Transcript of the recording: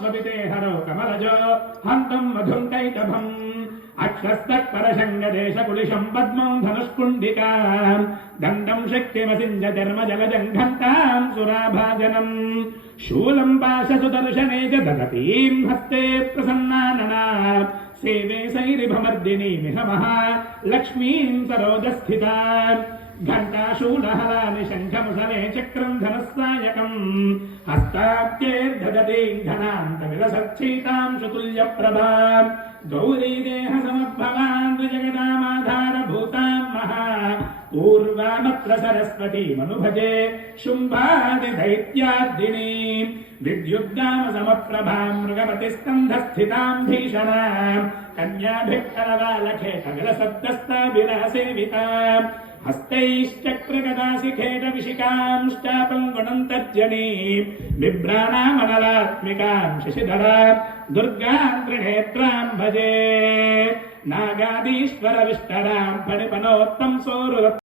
स्वपिते हरो कमलजो हन्तं मधुं कैटभम् अक्षस्तत्परशङ्गदेशकुलिशं पद्मं धनुष्कुण्डिकाम् दण्डं शक्तिमसिञ्जधर्मजलजं घण्टां सुराभाजनम् शूलं पाशसुदर्शने च ददतीं हस्ते प्रसन्नानना सेवे सैरिभमर्दिनीमिह लक्ष्मीं सरोजस्थिता घण्टाशूलहलानि शङ्खमुसले चक्रं धनस्सायकम् हस्ताब्जेर्दधतीं घनान्तविलसच्छीतां सुतुल्यप्रभाम् गौरी देहसमुद्भवान् द्विजगदामाधारभूतां महा पूर्वामत्र सरस्वतीमनुभजे शुम्भादिदैत्याद्दिनीम् विद्युद्गामसमप्रभां मृगपतिस्कन्धस्थितां भीषणाम् कन्याभिः करवालखेटविलसद्दस्ताभिलासेविताम् हस्तैश्चक्रगदाशिखेटविशिकांश्चापं गुणं तज्जनीम् बिभ्राणामनलात्मिकां शशिधरां दुर्गां त्रिनेत्रां भजे नागादीश्वरविष्टरां फणिपनोत्तं सोरुरत्